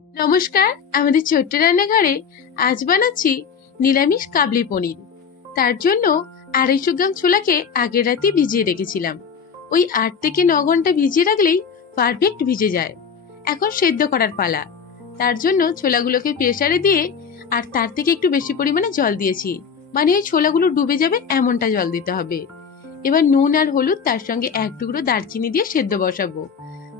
নমস্কার, আমাদের ছোট্ট রান্নাঘরে আজ বানাচ্ছি নিরামিষ কাবলি পনির। তার জন্য 250 গ্রাম ছোলাকে আগের রাতে ভিজিয়ে রেখেছিলাম। ওই 8 থেকে 9 ঘন্টা ভিজিয়ে রাখলেই পারফেক্ট ভিজে যায়। এখন সেদ্ধ করার পালা। তার জন্য ছোলাগুলোকে প্রেসারে দিয়ে আর তার থেকে একটু বেশি পরিমাণে জল দিয়েছি, মানে ওই ছোলাগুলো ডুবে যাবে এমনটা জল দিতে হবে। এবার নুন আর হলুদ, তার সঙ্গে 1 টুকরো দারচিনি দিয়ে সেদ্ধ বসাবো।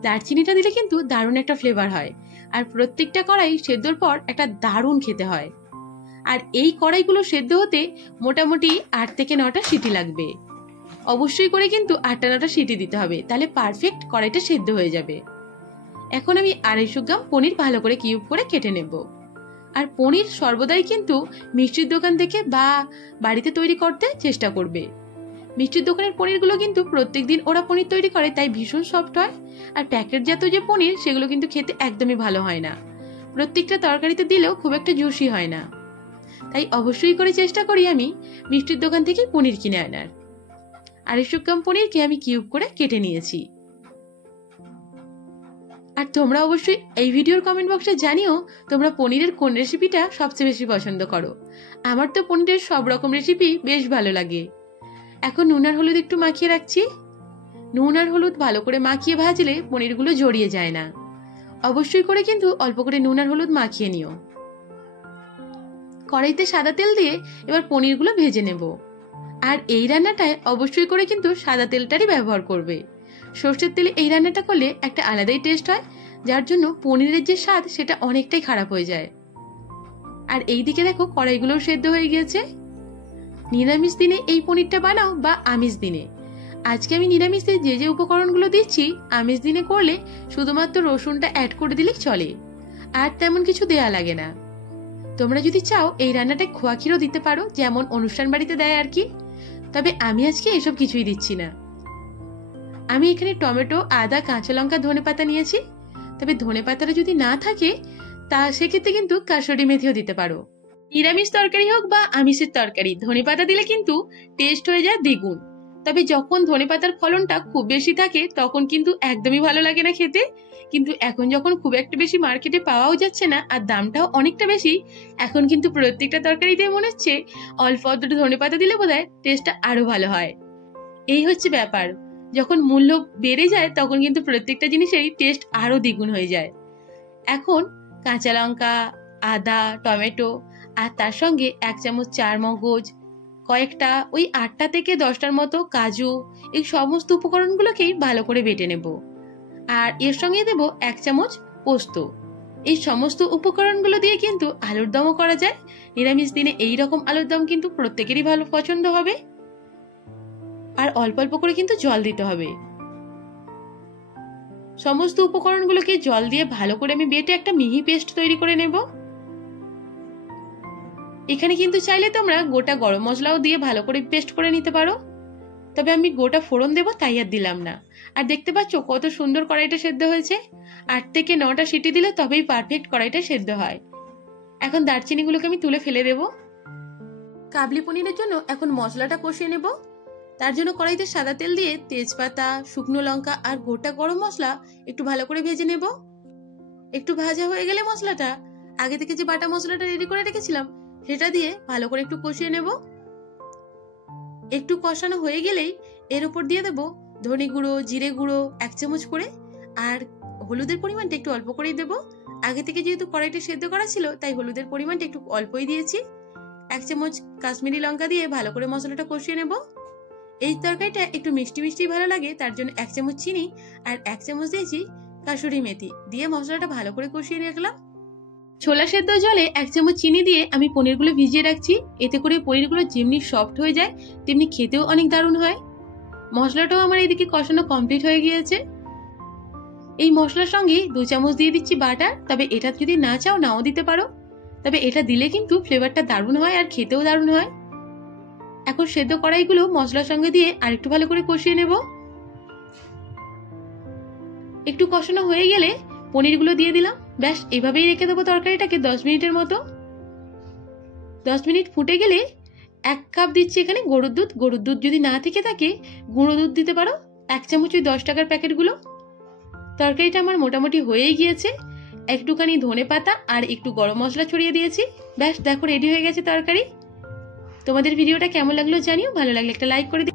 দারচিনিটা দিলে কিন্তু দারুণ একটা ফ্লেভার হয়, আর প্রত্যেকটা কড়াই সেদ্ধর পর একটা দারুণ খেতে হয়। আর এই কড়াইগুলো সেদ্ধ হতে মোটামুটি 8 থেকে 9টা সিটি লাগবে। অবশ্যই করে কিন্তু 8টা 9টা সিটি দিতে হবে, তাহলে পারফেক্ট কড়াইটা সেদ্ধ হয়ে যাবে। এখন আমি 250 গ্রাম পনির ভালো করে কিউব করে কেটে নেব। আর পনির সর্বদাই কিন্তু মিষ্টির দোকান থেকে বা বাড়িতে তৈরি করতে চেষ্টা করবে। মিষ্টির দোকানের পনিরগুলো কিন্তু প্রত্যেকদিন ওরা পনির তৈরি করে, তাই ভীষণ সফট হয়। আর প্যাকেটজাত যে পনির, সেগুলো কিন্তু খেতে একদমই ভালো হয় না, প্রত্যেকটা তরকারিতে দিলেও খুব একটা জুসি হয় না। তাই অবশ্যই করে চেষ্টা করি আমি মিষ্টির দোকান থেকে পনির কিনে আনার। 250 গ্রাম পনিরকে আমি কিউব করে কেটে নিয়েছি। আর তোমরা অবশ্যই এই ভিডিওর কমেন্ট বক্সে জানিও তোমরা পনিরের কোন রেসিপিটা সবচেয়ে বেশি পছন্দ করো। আমার তো পনিরের সব রকম রেসিপি বেশ ভালো লাগে। এখন নুন আর হলুদ একটু মাখিয়ে রাখছি। নুন আর হলুদ ভালো করে মাখিয়ে ভাজলে পনিরগুলো জড়িয়ে যায় না। অবশ্যই করে কিন্তু অল্প করে নুন আর হলুদ মাখিয়ে নিও। কড়াইতে সাদা তেল দিয়ে এবার পনিরগুলো ভেজে নেব। আর এই রান্নাটায় অবশ্যই করে কিন্তু সাদা তেলটারই ব্যবহার করবে। সর্ষের তেলে এই রান্নাটা করলে একটা আলাদাই টেস্ট হয়, যার জন্য পনিরের যে স্বাদ সেটা অনেকটাই খারাপ হয়ে যায়। আর এইদিকে দেখো কড়াইগুলোও সেদ্ধ হয়ে গিয়েছে। নিরামিষ দিনে এই পনিরটা বানাও বা আমিষ দিনে। আজকে আমি নিরামিষ দিয়ে যে উপকরণগুলো দিচ্ছি, আমিষ দিনে করলে শুধুমাত্র রসুনটা অ্যাড করে দিলেই চলে, আর তেমন কিছু দেয়া লাগে না। তোমরা যদি চাও এই রান্নাটায় খোয়া ক্ষীরও দিতে পারো, যেমন অনুষ্ঠান বাড়িতে দেয় আর কি। তবে আমি আজকে এসব কিছুই দিচ্ছি না। আমি এখানে টমেটো, আদা, কাঁচা লঙ্কা, ধনেপাতা নিয়েছি। তবে ধনেপাতাটা যদি না থাকে তা সেক্ষেত্রে কিন্তু কাসুরি মেথিও দিতে পারো। নিরামিষ তরকারি হোক বা আমিষের তরকারি, ধনেপাতা দিলে কিন্তু টেস্ট হয়ে যায় দ্বিগুণ। তবে যখন ধনেপাতার ফলনটা খুব বেশি থাকে তখন কিন্তু একদমই ভালো লাগে না খেতে। কিন্তু এখন যখন খুব একটা বেশি মার্কেটে পাওয়াও যাচ্ছে না আর দামটাও অনেকটা বেশি, এখন কিন্তু প্রত্যেকটা তরকারিতে মনে হচ্ছে অল্প অল্প ধনেপাতা দিলে বোধহয় টেস্টটা আরো ভালো হয়। এই হচ্ছে ব্যাপার, যখন মূল্য বেড়ে যায় তখন কিন্তু প্রত্যেকটা জিনিসেরই টেস্ট আরো দ্বিগুণ হয়ে যায়। এখন কাঁচা লঙ্কা, আদা, টমেটো আর তার সঙ্গে 1 চামচ চারমগজ, কয়েকটা ওই 8টা থেকে 10টার মতো কাজু, এই সমস্ত উপকরণগুলোকেই ভালো করে বেটে নেব। আর এর সঙ্গে দেব 1 চামচ পোস্ত। এই সমস্ত উপকরণগুলো দিয়ে কিন্তু আলুর দমও করা যায়। নিরামিষ দিনে এই রকম আলুর দম কিন্তু প্রত্যেকেরই ভালো পছন্দ হবে। আর অল্প অল্প করে কিন্তু জল দিতে হবে। সমস্ত উপকরণগুলোকে জল দিয়ে ভালো করে আমি বেটে একটা মিহি পেস্ট তৈরি করে নেব। এখানে কিন্তু চাইলে তোমরা গোটা গরম মশলাও দিয়ে ভালো করে পেস্ট করে নিতে পারো, তবে আমি গোটা ফোড়ন দেবো তাই আর দিলাম না। আর দেখতে পাচ্ছ কত সুন্দর কড়াইটা সেদ্ধ হয়েছে। 8 থেকে 9টা সিটি দিলে তবেই পারফেক্ট কড়াইটা সেদ্ধ হয়। এখন দারচিনিগুলোকে আমি তুলে ফেলে দেব। কাবলি পনিরের জন্য এখন মশলাটা কষিয়ে নেব। তার জন্য কড়াইতে সাদা তেল দিয়ে তেজপাতা, শুকনো লঙ্কা আর গোটা গরম মশলা একটু ভালো করে ভেজে নেব। একটু ভাজা হয়ে গেলে মশলাটা, আগে থেকে যে বাটা মশলাটা রেডি করে রেখেছিলাম সেটা দিয়ে ভালো করে একটু কষিয়ে নেব। একটু কষানো হয়ে গেলেই এর উপর দিয়ে দেব ধনে গুঁড়ো, জিরে গুঁড়ো 1 চামচ করে, আর হলুদের পরিমাণটা একটু অল্প করেই দেব। আগে থেকে যেহেতু কড়াইটা সেদ্ধ করা ছিল তাই হলুদের পরিমাণটা একটু অল্পই দিয়েছি। 1 চামচ কাশ্মীরি লঙ্কা দিয়ে ভালো করে মশলাটা কষিয়ে নেব। এই তরকারিটা একটু মিষ্টি মিষ্টি ভালো লাগে, তার জন্য 1 চামচ চিনি আর 1 চামচ দিয়েছি কাসুরি মেথি দিয়ে মশলাটা ভালো করে কষিয়ে রাখলাম। ছোলা সেদ্ধ জলে 1 চামচ চিনি দিয়ে আমি পনিরগুলো ভিজিয়ে রাখছি। এতে করে পনিরগুলো যেমনি সফট হয়ে যায় তেমনি খেতেও অনেক দারুণ হয়। মশলাটাও আমার এদিকে কষানো কমপ্লিট হয়ে গিয়েছে। এই মশলার সঙ্গে 2 চামচ দিয়ে দিচ্ছি বাটার। তবে এটা যদি না চাও নাও দিতে পারো, তবে এটা দিলে কিন্তু ফ্লেভারটা দারুণ হয় আর খেতেও দারুণ হয়। এখন সেদ্ধ কড়াইগুলো মশলার সঙ্গে দিয়ে আরেকটু ভালো করে কষিয়ে নেব। একটু কষানো হয়ে গেলে পনিরগুলো দিয়ে দিলাম। ব্যাস এভাবেই রেখে দেবো তরকারিটাকে 10 মিনিটের মতো। 10 মিনিট ফুটে গেলে 1 কাপ দিচ্ছি এখানে গরুর দুধ। গরুর দুধ যদি না থেকে থাকে গুঁড়ো দুধ দিতে পারো, 1 চামচ ওই 10 টাকার প্যাকেটগুলো। তরকারিটা আমার মোটামুটি হয়েই গিয়েছে। একটুখানি ধনে পাতা আর একটু গরম মশলা ছড়িয়ে দিয়েছি। ব্যাস দেখো রেডি হয়ে গেছে তরকারি। তোমাদের ভিডিওটা কেমন লাগলো জানিও, ভালো লাগলে একটা লাইক করে দিও।